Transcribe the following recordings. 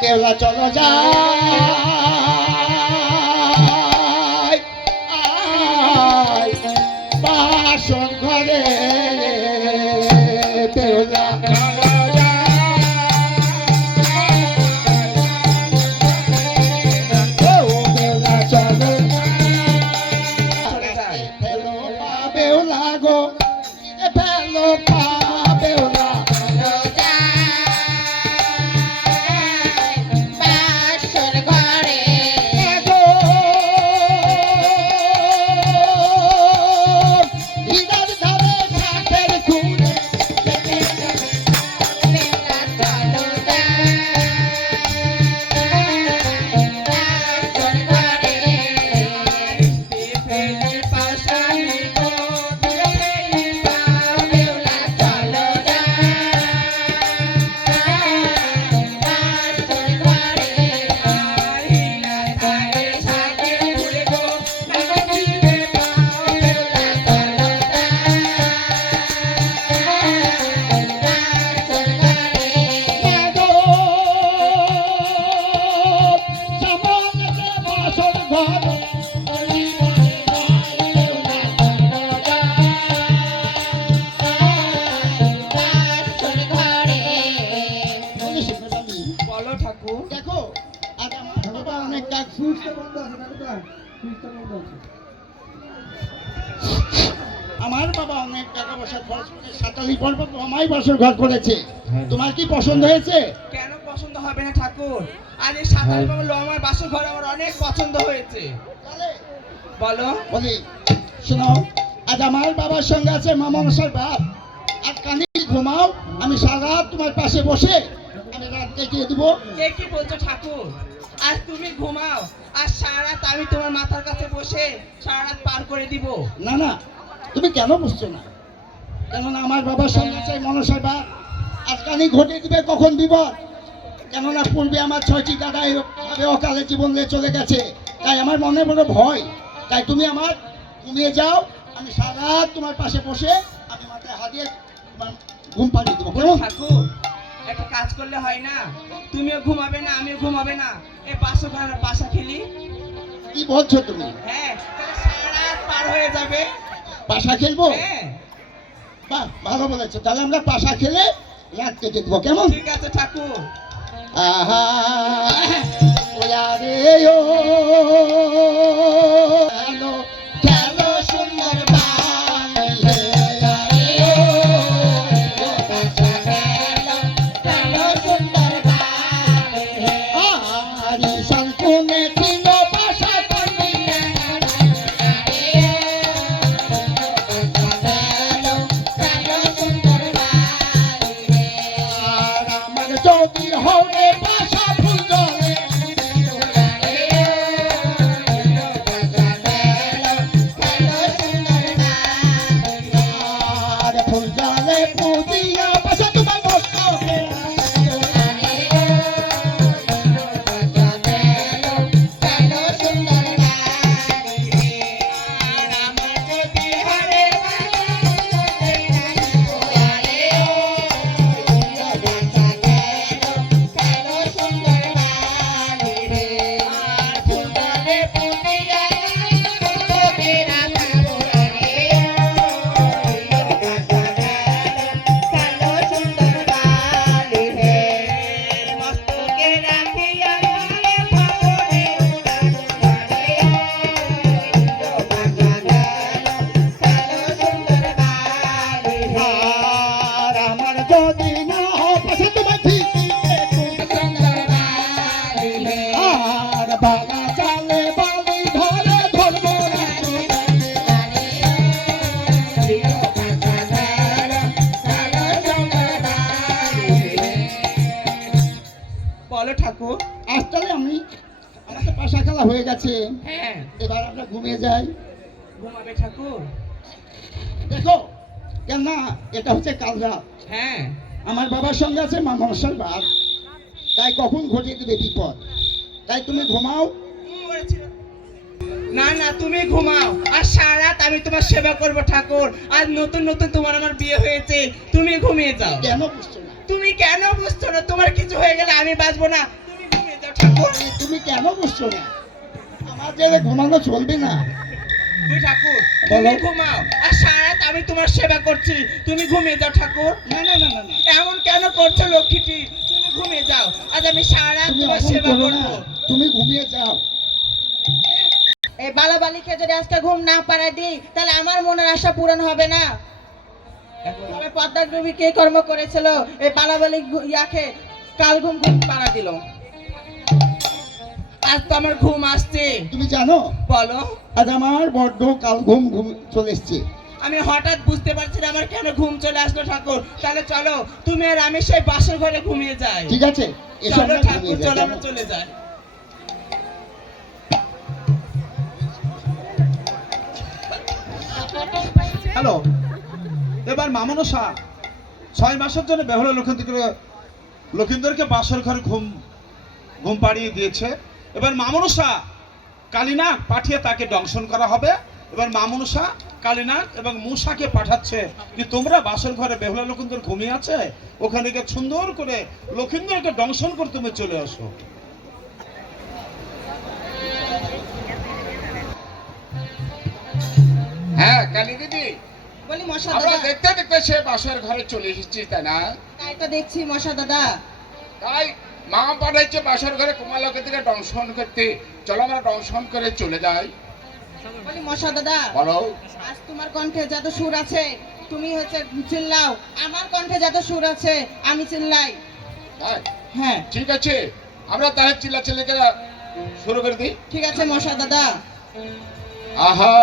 বেলা চলো যাই। আয় বাসন ঘরে বেলা ও বেলা দেখো আজ আমার বাবা অনেক ডাক আমার বাবা অনেক টাকা পয়সা খরচ করে সাতালি পর্ব আমায় বছর ঘর করেছে। তোমার কি পছন্দ হয়েছে? কেন পছন্দ হবে না ঠাকুর? আর এই সাঁতার বাবু আমার বাসর ঘর আমার অনেক পছন্দ হয়েছে। বলো। বলি শোনো আজ আমার বাবার সঙ্গে আছে মামা মশাই বাপ। আর কানে ঘুমাও আমি সারা তোমার পাশে বসে রাত কেটে কে কি বলছো ঠাকুর? আজ তুমি ঘুমাও। আর সারা রাত আমি তোমার মাথার কাছে বসে সারা রাত পার করে দিব। না না তুমি কেন বুঝছ না? কেননা আমার বাবার সঙ্গে ঘটে দিবে কখন বিপদ কেননা পূর্বে আমার ছয়টি দাদা অকালে জীবন নিয়ে চলে গেছে। তাই আমার মনে বড় ভয়। তাই তুমি আমার ঘুমিয়ে যাও আমি সারা তোমার পাশে বসে আমি মাথায় হাত দিয়ে তোমার ঘুম পাড়িয়ে দেবো কেমন? ঠাকুর। একটা কাজ করলে হয় না। তুমিও ঘুমাবে না আমিও ঘুমাবে না। এ বাসর ঘর পাশা খেলি। কি বলছো তুমি? হ্যাঁ তাহলে সারা রাত পার হয়ে যাবে। পাশা খেলব? হ্যাঁ। বাহ ভালো বলেছ। তাহলে আমরা পাশা খেলে রাত কেটে দেবো। কেমন? ঠিক আছে ঠাকুর। আহা রে ও। বালা ঠাকুর। আজ তাহলে আমি আমার তো পাশা খেলা হয়ে গেছে। হ্যাঁ। এবার আমরা ঘুমিয়ে যাই। ঘুমাবে ঠাকুর। দেখো কেন না এটা হচ্ছে কাল রাত। হ্যাঁ। আমার বাবার সঙ্গে আছে মা মনসার বাপ। তাই কখন ঘটিয়ে দেবে বিপদ তাই তুমি ঘুমাও। না না তুমি ঘুমাও। আর সারা আমি তোমার সেবা করব ঠাকুর। আর নতুন নতুন তোমার আমার বিয়ে হয়েছে। তুমি ঘুমিয়ে যাও। কেন বুঝছ না? তুমি কেন বুঝছ না? তোমার কিছু হয়ে গেলে আমি বাঁচবো না। তুমি ঘুমিয়ে যাও ঠাকুর। তুমি কেন বুঝছ না? আমার যে ঘুমানো চলবে না। তুমি ঠাকুর। তুমি ঘুমাও। আর সারা আমি তোমার সেবা করছি। তুমি ঘুমিয়ে যাও ঠাকুর। না না না না না। এমন কেন করছ লক্ষ্মীটি? তুমি ঘুমিয়ে যাও। আজ আমি সারা তোমার সেবা করব। তুমি ঘুমিয়ে যাও। এই বালাবালিকে যদি আজকে ঘুম না পাড়ায় দিই তাহলে আমার মনের আশা পূরণ হবে না। তবে পদ্মার কে কর্ম করেছিল? এই বালাবালি ইয়াকে কাল ঘুম ঘুম পাড়া দিল। আজ তো আমার ঘুম আসছে। তুমি জানো? বলো। আজ আমার বড্ড কাল ঘুম ঘুম চলে এসছে। আমি হঠাৎ বুঝতে পারছি না আমার কেন ঘুম চলে আসলো ঠাকুর। তাহলে চলো তুমি আর আমি সেই বাসর ঘরে ঘুমিয়ে যাই। ঠিক আছে চলো ঠাকুর চলো আমরা চলে যাই। হ্যালো এবার মামনসা ছয় মাসের জন্য বেহুলা লক্ষিন্দরকে লক্ষিন্দরকে বাসর ঘরে ঘুম ঘুম পাড়িয়ে দিয়েছে। এবার মামনসা কালিনাগ পাঠিয়ে তাকে দংশন করা হবে। এবার মামনসা কালিনাগ এবং মূষাকে পাঠাচ্ছে যে তোমরা বাসর ঘরে বেহুলা লক্ষিন্দর ঘুমিয়ে আছে? ওখানে গিয়ে সুন্দর করে লক্ষিন্দরকে দংশন করে তুমি চলে আসো। হ্যাঁ কালী দিদি। বলি মশা আমরা দেখতে দেখতে সে বাসর ঘরে চলে এসেছি তাই না? তাই তো দেখছি মশা দাদা। তাই মা পাঠাইছে বাসর ঘরে কুমালকে থেকে দংশন করতে। চলো আমরা দংশন করে চলে যাই। বলি মশা দাদা বলো। আজ তোমার কণ্ঠে যত সুর আছে তুমি হচ্ছে চিল্লাও। আমার কণ্ঠে যত সুর আছে আমি চিল্লাই। হ্যাঁ। ঠিক আছে। আমরা তাহলে চিল্লা চিল্লিকে শুরু করে দিই। ঠিক আছে মশা দাদা। আহা!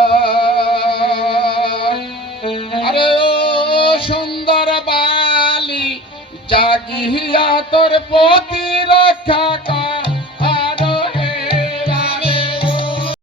জাগিয়া তোর প্রতি রক্ষা